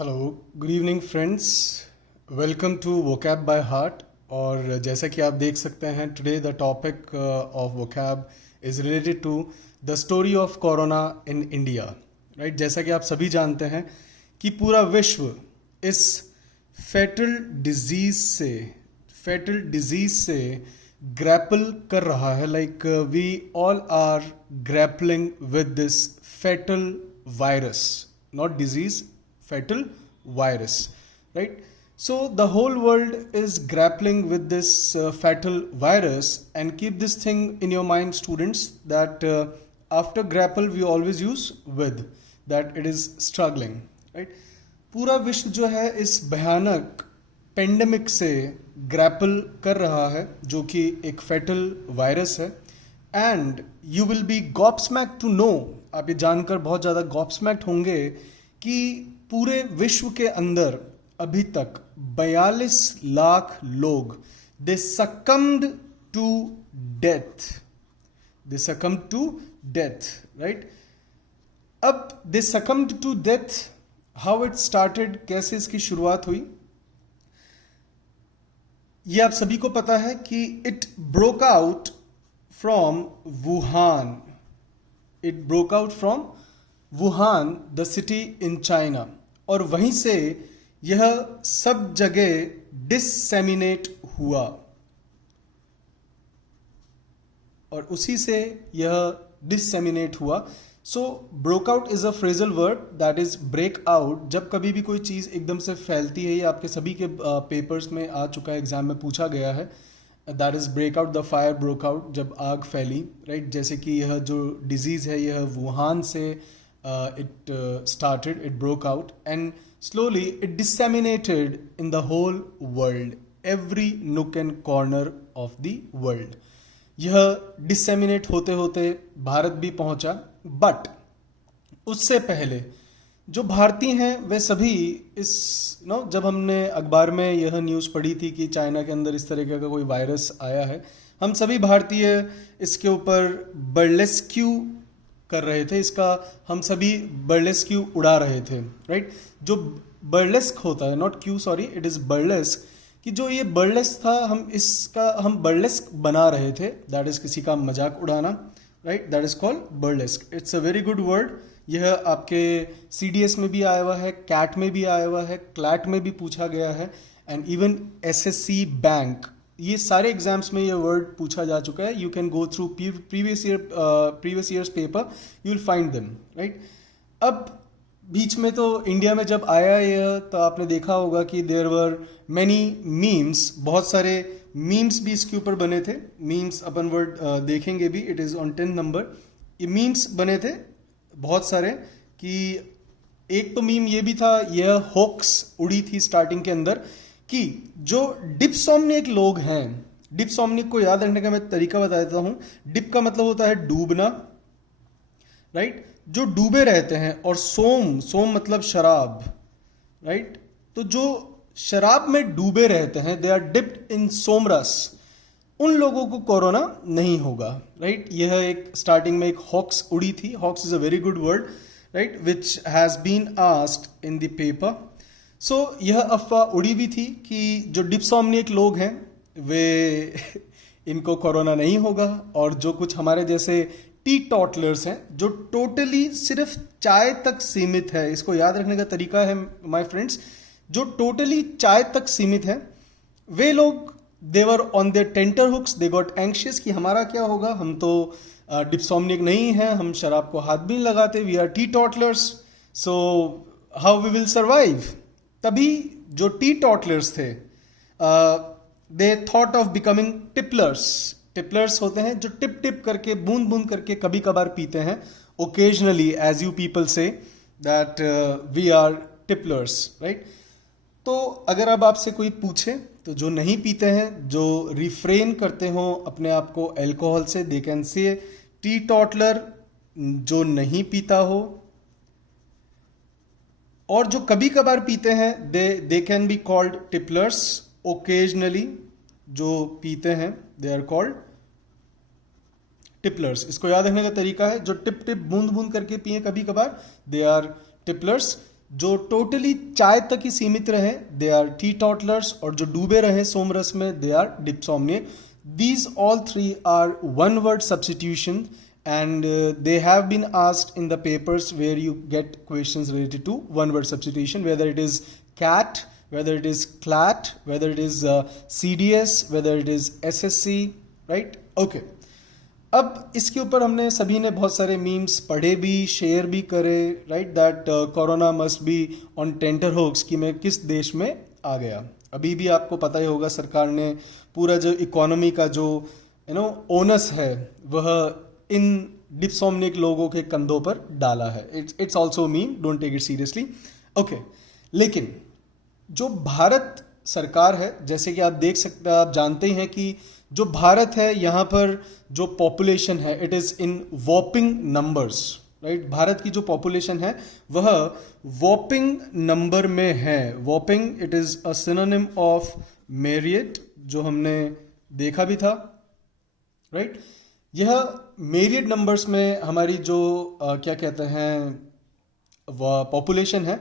Hello, good evening friends. Welcome to vocab by heart. और जैसा कि आप देख सकते हैं, today the topic of vocab is related to the story of corona in India. Right, जैसा कि आप सभी जानते हैं कि पूरा विश्व इस फैटल डिजीज से ग्रैपल कर रहा है। Like we all are grappling with this fatal virus, not disease, fatal virus, right? So the whole world is grappling with this fatal virus, and keep this thing in your mind, students, that after grapple we always use with, that it is struggling, right? पूरा विश्व जो है इस भयानक pandemic से grapple कर रहा है, जो कि एक फैटल वायरस है। And you will be gobsmacked to know, आप ये जानकर बहुत ज़्यादा गॉप्समैक्ट होंगे कि पूरे विश्व के अंदर अभी तक 42 लाख लोग they succumbed to death, right? अब they succumbed to death, how it started, कैसे इसकी शुरुआत हुई, ये आप सभी को पता है कि it broke out from Wuhan. It broke out from Wuhan, the city in China, और वहीं से यह सब जगह डिससेमिनेट हुआ, और उसी से यह डिससेमिनेट हुआ। So broke out is a phrasal word, that is break out. जब कभी भी कोई चीज़ एकदम से फैलती है, ये आपके सभी के पेपर्स में आ चुका है, एग्जाम में पूछा गया है, that is break out, the fire broke out, जब आग फैली, राइट? जैसे कि यह जो डिजीज़ है यह वुहान से it started, it broke out and slowly it disseminated in the whole world, every nook and corner of the world. यह डिसेमिनेट होते होते भारत भी पहुंचा, बट उससे पहले जो भारतीय हैं वे सभी इस जब हमने अखबार में यह न्यूज़ पढ़ी थी कि चाइना के अंदर इस तरीके का कोई वायरस आया है, हम सभी भारतीय इसके ऊपर बर्लेस्क्यू कर रहे थे, इसका हम सभी बर्लेस्क्यू उड़ा रहे थे, राइट? जो बर्लेस्क होता है, not Q, sorry, it is burlesque, कि जो ये बर्लेस्क था, हम बर्लेस्क बना रहे थे, दैट इज़ किसी का मजाक उड़ाना, right? That is called burlesque. It's a very good word. यह आपके CDS में भी आया हुआ है, कैट में भी आया हुआ है, क्लैट में भी पूछा गया है, एंड इवन SSC बैंक, ये सारे एग्जाम्स में यह वर्ड पूछा जा चुका है। You can go through previous years paper, you will find them, right? अब बीच में तो इंडिया में जब आया यह, तो आपने देखा होगा कि देयर वर मैनी मीम्स, बहुत सारे मीम्स भी इसके ऊपर बने थे। मीम्स अपन वर्ड देखेंगे भी, इट इज़ ऑन 10 नंबर। ये मीम्स बने थे बहुत सारे, कि एक तो मीम ये भी था, यह होक्स उड़ी थी स्टार्टिंग के अंदर, कि जो डिप्सोम्निक लोग हैं, डिप्सोम्निक को याद रखने का मैं तरीका बता देता हूं। डिप का मतलब होता है डूबना, राइट? जो डूबे रहते हैं, और सोम मतलब शराब, राइट? तो जो शराब में डूबे रहते हैं, दे आर डिप्ड इन सोमरस, उन लोगों को कोरोना नहीं होगा, राइट? यह एक स्टार्टिंग में एक हॉक्स उड़ी थी। Hoax is a very good word, right, which has been asked in the paper. So यह अफवाह उड़ी भी थी कि जो डिप्सोम्निक लोग हैं वे इनको कोरोना नहीं होगा, और जो कुछ हमारे जैसे टी टॉटलर्स हैं, जो टोटली सिर्फ चाय तक सीमित है, इसको याद रखने का तरीका है माय फ्रेंड्स, जो टोटली चाय तक सीमित है, वे लोग they were on their tenter hooks, they got anxious कि हमारा क्या होगा, हम तो डिप्सोम्निक नहीं हैं, हम शराब को हाथ भी नहीं लगाते, we are teetotalers, so how we will survive? तभी जो teetotalers थे, they thought of becoming tipplers. tipplers होते हैं जो टिप टिप करके, बूंद बूंद करके कभी कभार पीते हैं, occasionally, as you people say that we are tipplers, right? तो अगर अब आपसे कोई पूछे, तो जो नहीं पीते हैं, जो रिफ्रेन करते हो अपने आप को अल्कोहल से, दे कैन से टी टॉटलर, जो नहीं पीता हो। और जो कभी कभार पीते हैं, they can be called tipplers. Occasionally जो पीते हैं, दे आर कॉल्ड टिपलर्स। इसको याद रखने का तरीका है, जो टिप टिप बूंद बूंद करके पिए कभी कभार, दे आर टिपलर्स। जो टोटली चाय तक ही सीमित रहे दे आर टी टॉटलर्स, और जो डूबे रहे सोमरस में they are dipsomania. These all three are one word substitution, and they have been asked in the papers where you get questions related to one word substitution, whether it is cat, whether it is clat, whether it is CDS, whether it is SSC, right? Okay. अब इसके ऊपर हमने सभी ने बहुत सारे memes पढ़े भी, शेयर भी करे, right, that corona must be on tenter hoax, कि मैं किस देश में आ गया. अभी भी आपको पता ही होगा सरकार ने पूरा जो इकोनॉमी का जो ओनस है वह इन डिप्सोमनिक लोगों के कंधों पर डाला है. It's also meme, don't take it seriously. Okay, लेकिन जो भारत सरकार है, जैसे कि आप देख सकते हैं, आप जानते ही हैं कि जो भारत है यहाँ पर जो पॉपुलेशन है it is in whopping numbers, right. Bharat की जो पॉपुलेशन है वह वॉपिंग नंबर में है. Whopping it is a synonym of merit, जो हमने देखा भी था, राइट. यह मेरिट नंबर्स में हमारी जो क्या कहते हैं पॉपुलेशन है.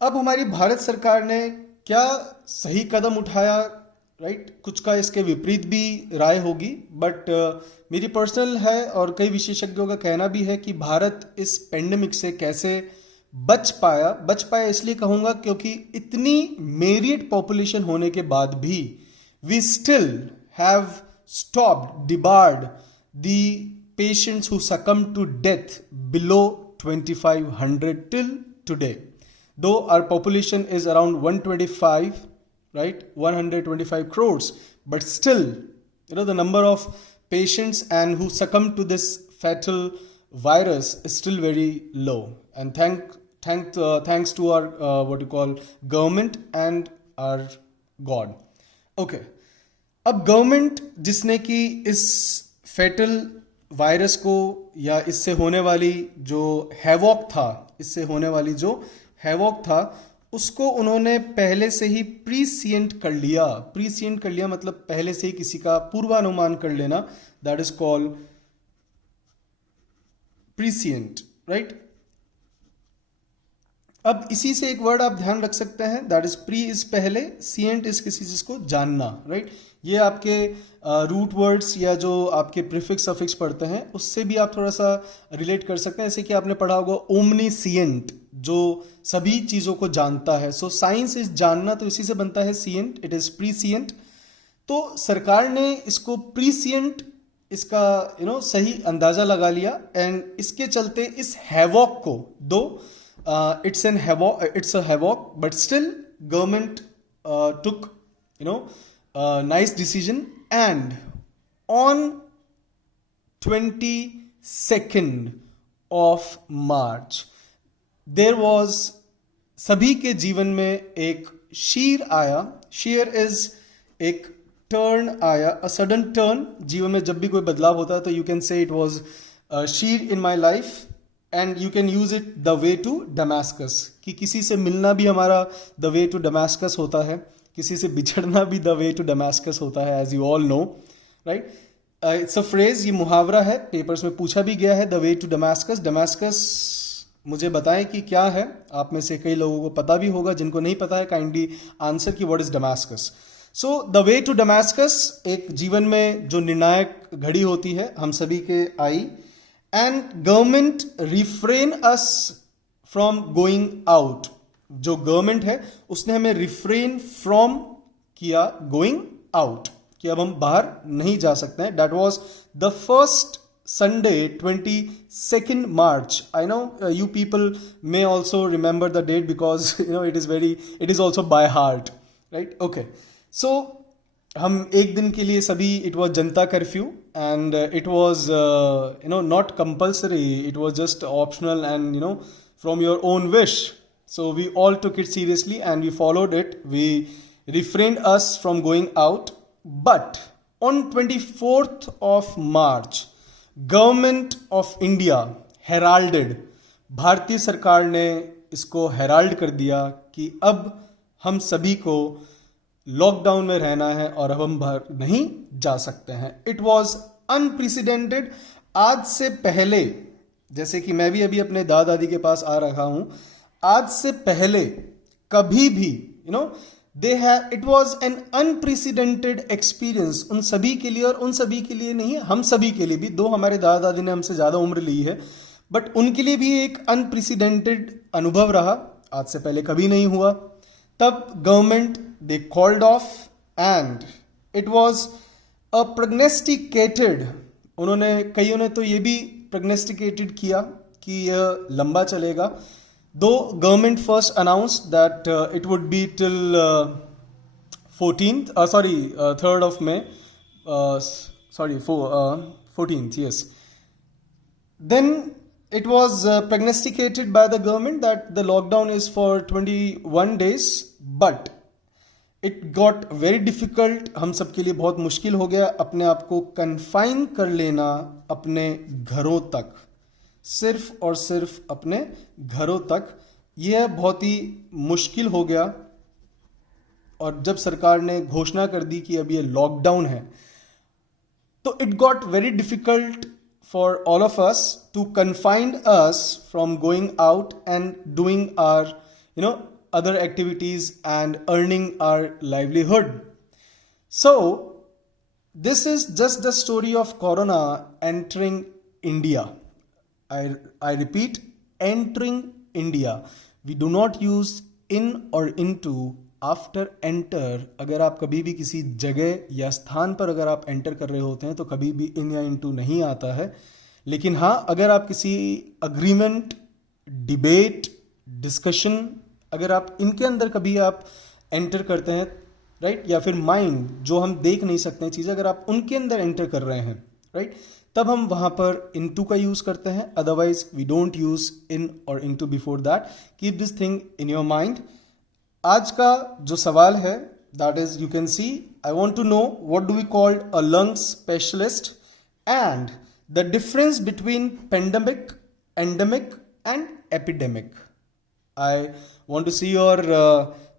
अब हमारी भारत सरकार ने क्या सही कदम उठाया, राइट. कुछ का इसके विपरीत भी राय होगी, बट मेरी पर्सनल है और कई विशेषज्ञों का कहना भी है कि भारत इस पेंडेमिक से कैसे बच पाया इसलिए कहूँगा क्योंकि इतनी मेरिट पॉपुलेशन होने के बाद भी we still have stopped, debarred the patients who succumb to death below 2500 till today. Though our population is around 125, right, 125 crores, but still, the number of patients and who succumb to this fatal virus is still very low. And thanks to our what you call government and our God. Okay. अब government जिसने कि इस फेटल virus को या इससे होने वाली जो हैवॉक था उसको उन्होंने पहले से ही प्रीसिएंट कर लिया मतलब पहले से ही किसी का पूर्वानुमान कर लेना, दैट इज कॉल्ड प्रीसिएंट, राइट. अब इसी से एक वर्ड आप ध्यान रख सकते हैं, दैट इज प्री इज पहले, सिएंट इज किसी चीज को जानना, राइट. ये आपके रूट वर्ड्स या जो आपके प्रीफिक्स सफिक्स पढ़ते हैं उससे भी आप थोड़ा सा रिलेट कर सकते हैं. जैसे कि आपने पढ़ा होगा ओमनीसिएंट, जो सभी चीज़ों को जानता है. सो साइंस इज जानना, तो इसी से बनता है सिएंट, इट इज प्रीसिएंट. तो सरकार ने इसको प्रीसिएंट इसका सही अंदाजा लगा लिया, एंड इसके चलते इस हैवॉक को दो it's a havoc, but still government took nice decision, and on 22nd of March there was सभी के जीवन में एक शीर आया. शीर इज एक टर्न आया, अ सडन टर्न. जीवन में जब भी कोई बदलाव होता है तो you can say it was sheer in my life, and you can use it the way to Damascus, कि किसी से मिलना भी हमारा द वे टू डमास्कस होता है, किसी से बिछड़ना भी द वे टू डमास्कस होता है, as you all know, right. It's a phrase, ये मुहावरा है, पेपर्स में पूछा भी गया है, the way to Damascus. Damascus मुझे बताएं कि क्या है. आप में से कई लोगों को पता भी होगा, जिनको नहीं पता है काइंडली आंसर कि what is Damascus. So the way to Damascus एक जीवन में जो निर्णायक घड़ी होती है हम सभी के आई, and government refrain us from going out. जो गवर्नमेंट है उसने हमें रिफ्रेन फ्रॉम किया गोइंग आउट, कि अब हम बाहर नहीं जा सकते हैं. That was the first Sunday, 22nd March. I know you people may also remember the date because it is also by heart, right? Okay. So हम एक दिन के लिए सभी, it was Janata curfew, and it was not compulsory, it was just optional and from your own wish. So we all took it seriously and we followed it. We refrained us from going out. But on 24th of March, government of India heralded, भारतीय सरकार ने इसको herald कर दिया कि अब हम सभी को लॉकडाउन में रहना है और अब हम बाहर नहीं जा सकते हैं. It was unprecedented. आज से पहले, जैसे कि मैं भी अभी अपने दादा दादी के पास आ रहा हूं, आज से पहले कभी भी they have, it was an unprecedented experience उन सभी के लिए, और उन सभी के लिए नहीं है, हम सभी के लिए भी, दो हमारे दादा दादी ने हमसे ज़्यादा उम्र ली है, बट उनके लिए भी एक अनप्रेसिडेंटेड अनुभव रहा, आज से पहले कभी नहीं हुआ। तब government they called off and it was a prognosticated, उन्होंने, कईयों ने तो ये भी प्रोग्नोस्टिकेटेड किया कि यह लंबा चलेगा। दो government first announced that it would be till 3rd of May, 14th, yes. Then it was prognosticated by the government that the lockdown is for 21 days, but it got very difficult, हम सबके लिए बहुत मुश्किल हो गया अपने आप को कन्फाइन कर लेना अपने घरों तक, सिर्फ और सिर्फ अपने घरों तक। यह बहुत ही मुश्किल हो गया, और जब सरकार ने घोषणा कर दी कि अब ये लॉकडाउन है, तो it got very difficult for all of us to confine us from going out and doing our other activities and earning our livelihood. So this is just the story of corona entering India. I repeat, entering India. We do not use in or into, after enter. अगर आप कभी भी किसी जगह या स्थान पर अगर आप एंटर कर रहे होते हैं तो कभी भी इन या इनटू नहीं आता है। लेकिन हाँ, अगर आप किसी अग्रीमेंट, डिबेट, डिस्कशन, अगर आप इनके अंदर कभी आप एंटर करते हैं, राइट, या फिर माइंड जो हम देख नहीं सकते हैं चीज़ें, अगर आप उनके अंदर एंटर कर रहे हैं, राइट, तब हम वहाँ पर इनटू का यूज़ करते हैं। Otherwise we don't use in और into before that. Keep this thing in your mind. आज का जो सवाल है, that is, you can see, I want to know what do we called a lung specialist and the difference between pandemic, endemic and epidemic. I want to see your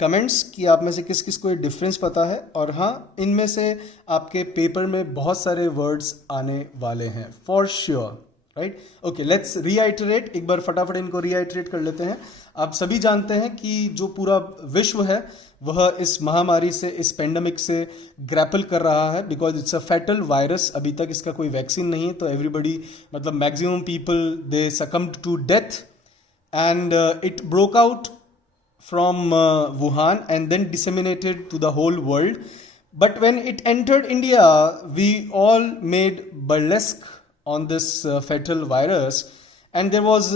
comments कि आप में से किस किस को ये डिफरेंस पता है, और हाँ, इनमें से आपके पेपर में बहुत सारे वर्ड्स आने वाले हैं for sure, right. Okay, let's reiterate, एक बार फटाफट इनको रीआइटरेट कर लेते हैं। आप सभी जानते हैं कि जो पूरा विश्व है वह इस महामारी से, इस पेंडेमिक से ग्रैपल कर रहा है, because it's a fatal virus. अभी तक इसका कोई वैक्सीन नहीं है, तो एवरीबडी, मतलब maximum people, they succumbed to death and it broke out from Wuhan and then disseminated to the whole world. But when it entered India, we all made burlesque on this fatal virus, and there was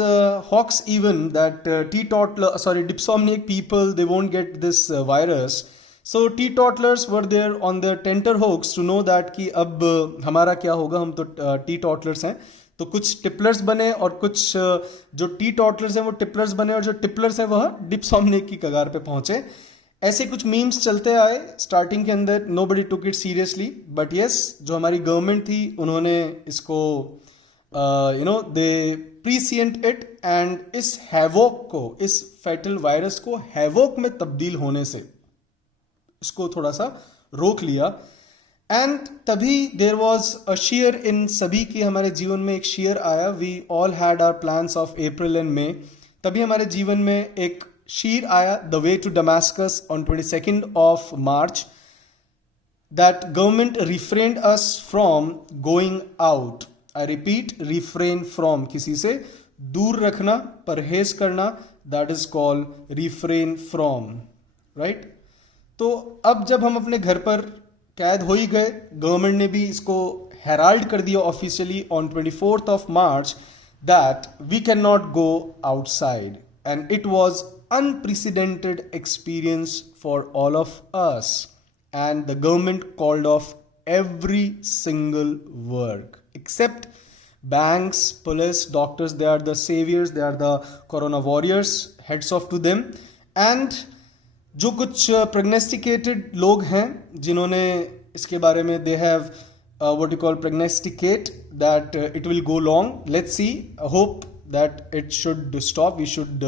hawks even that dipsomniac people, they won't get this virus. So teetotalers were there on their tenterhooks to know that कि अब हमारा क्या होगा, हम तो teetotalers हैं। तो कुछ टिपलर्स बने और कुछ जो टी टॉटलर्स हैं वो टिपलर्स बने, और जो टिपलर्स हैं वह डिप्सोमनिक की कगार पे पहुंचे। ऐसे कुछ मीम्स चलते आए स्टार्टिंग के अंदर, nobody took it seriously, but yes, जो हमारी गवर्नमेंट थी उन्होंने इसको दे प्रीसिएंट इट, एंड इस हैवोक को, इस फैटल वायरस को हैवोक में तब्दील होने से इसको थोड़ा सा रोक लिया। एंड तभी देर वॉज अ शियर इन सभी के, हमारे जीवन में एक शियर आया। We all had our plans of April and May. तभी हमारे जीवन में एक शियर आया, the way to Damascus on 22nd of March, that government refrained us from going out. I repeat, refrain from, किसी से दूर रखना, परहेज करना, that is called refrain from, right. तो अब जब हम अपने घर पर कैद हो ही गए, गवर्नमेंट ने भी इसको हेराल्ड कर दिया officially on 24th of March that we can not go outside, and it was unprecedented experience for all of us, and the government called off every single work except banks, police, doctors. They are the saviors, they are the corona warriors, heads off to them. And जो कुछ प्रेग्नेस्टिकेटेड लोग हैं जिन्होंने इसके बारे में, they have what you call prognosticate that it will go long, let's see, hope that it should stop, we should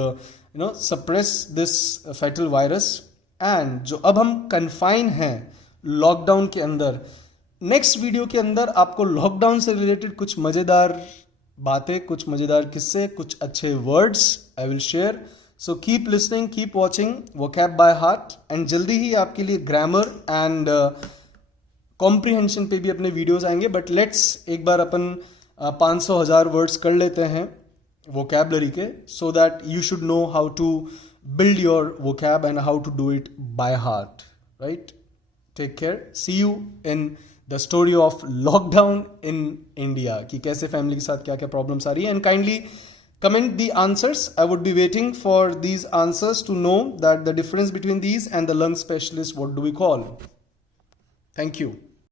suppress this fatal virus. And जो अब हम कन्फाइन हैं लॉकडाउन के अंदर, नेक्स्ट वीडियो के अंदर आपको लॉकडाउन से रिलेटेड कुछ मज़ेदार बातें, कुछ मज़ेदार किस्से, कुछ अच्छे words I will share. So keep listening, keep watching vocab by heart, and जल्दी ही आपके लिए ग्रामर एंड कॉम्प्रिहेंशन पे भी अपने वीडियोस आएंगे. बट लेट्स एक बार अपन 500,000 वर्ड्स कर लेते हैं वोकैबलरी के, so that you should know how to build your vocab and how to do it by heart, right? Take care. See you in the story of lockdown in India, कि कैसे family के साथ क्या क्या problems आ रही है. And kindly comment the answers. I would be waiting for these answers to know that the difference between these and the lung specialist, what do we call. Thank you.